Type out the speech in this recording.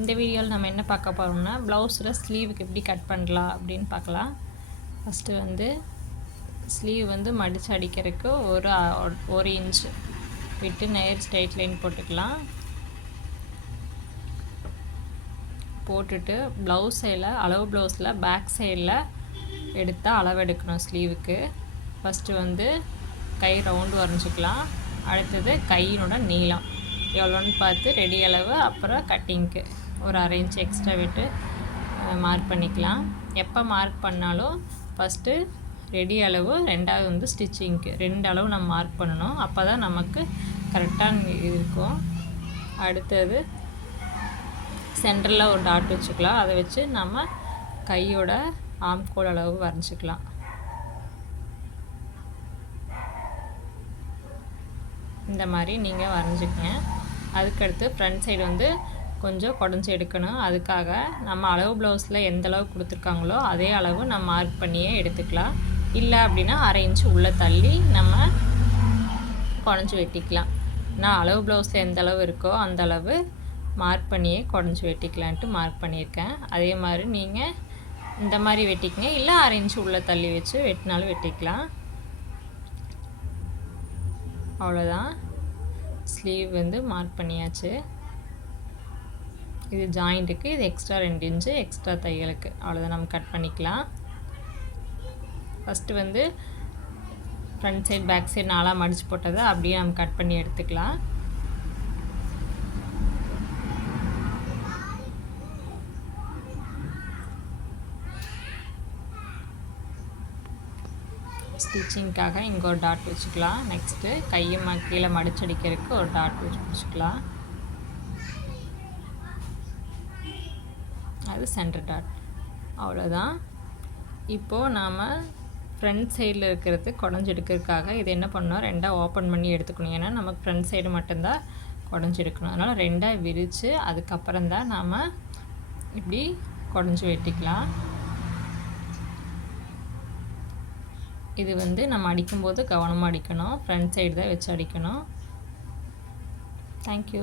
இந்த வீடியோவில் நம்ம என்ன பார்க்க போகிறோம்னா ப்ளவுஸில் ஸ்லீவுக்கு எப்படி கட் பண்ணலாம் அப்படின்னு பார்க்கலாம். ஃபஸ்ட்டு வந்து ஸ்லீவ் வந்து மடித்து அடிக்கிறதுக்கு ஒரு இன்ச் விட்டு நேர் ஸ்ட்ரைட் லைன் போட்டுக்கலாம். போட்டுட்டு ப்ளவுஸ் சைடில் அளவு ப்ளவுஸில் பேக் சைடில் எடுத்தால் அளவு எடுக்கணும் ஸ்லீவுக்கு. ஃபஸ்ட்டு வந்து கை ரவுண்டு வரைஞ்சிக்கலாம். அடுத்தது கையினோட நீளம் எவ்வளோன்னு பார்த்து ரெடி அளவு, அப்புறம் கட்டிங்க்கு ஒரு அரை இன்ச் எக்ஸ்ட்ரா விட்டு மார்க் பண்ணிக்கலாம். எப்போ மார்க் பண்ணாலும் ஃபஸ்ட்டு ரெடி அளவு, ரெண்டாவது வந்து ஸ்டிச்சிங்க்கு 2 அளவு நம்ம மார்க் பண்ணணும். அப்போ தான் நமக்கு கரெக்டாக இருக்கும். அடுத்தது சென்டரில் ஒரு டாட் வச்சுக்கலாம். அதை வச்சு நம்ம கையோட ஆம்கோல் அளவு வரைஞ்சிக்கலாம். இந்த மாதிரி நீங்கள் வரைஞ்சிக்கங்க. அதுக்கடுத்து ஃப்ரண்ட் சைடு வந்து கொஞ்சம் குடஞ்சி எடுக்கணும். அதுக்காக நம்ம அளவு ப்ளவுஸில் எந்த அளவு கொடுத்துருக்காங்களோ அதே அளவு நம்ம மார்க் பண்ணியே எடுத்துக்கலாம். இல்லை அப்படின்னா அரை இன்ச்சு உள்ளே தள்ளி நம்ம குடஞ்சி வெட்டிக்கலாம். நான் அளவு ப்ளவுஸில் எந்த அளவு இருக்கோ அந்த அளவு மார்க் பண்ணியே குடஞ்சி வெட்டிக்கலான்ட்டு மார்க் பண்ணியிருக்கேன். அதே மாதிரி நீங்கள் இந்த மாதிரி வெட்டிக்கங்க. இல்லை அரை இன்ச்சு உள்ளே தள்ளி வச்சு வெட்டினாலும் வெட்டிக்கலாம். அவ்வளோதான், ஸ்லீவ் வந்து மார்க் பண்ணியாச்சு. இது ஜாயிண்ட்டுக்கு, இது எக்ஸ்ட்ரா 2 இன்ச்சு எக்ஸ்ட்ரா தையலுக்கு. அவ்வளோதான், நம்ம கட் பண்ணிக்கலாம். ஃபஸ்ட்டு வந்து ஃப்ரண்ட் சைடு பேக் சைடு 4 மடித்து போட்டதை அப்படியே நம்ம கட் பண்ணி எடுத்துக்கலாம். ஸ்டிச்சிங்க்காக இங்கே ஒரு டாட் வச்சுக்கலாம். நெக்ஸ்ட்டு கையை கீழே மடிச்சடிக்கிறதுக்கு ஒரு டாட் வச்சுக்கலாம். அது சென்டர் டாட். அவ்வளோதான். இப்போது நாம் ஃப்ரண்ட் சைடில் இருக்கிறது குடஞ்சி எடுக்கிறதுக்காக இது என்ன பண்ணணும், 2ஆக ஓப்பன் பண்ணி எடுத்துக்கணும். ஏன்னா நமக்கு ஃப்ரண்ட் சைடு மட்டும்தான் குடஞ்சி எடுக்கணும். அதனால் 2ஆக விரித்து அதுக்கப்புறம் தான் நாம் இப்படி குடஞ்சி வெட்டிக்கலாம். இது வந்து நம்ம அடிக்கும்போது கவனமாக அடிக்கணும். ஃப்ரண்ட் சைடு தான் வச்சு அடிக்கணும். தேங்க்யூ.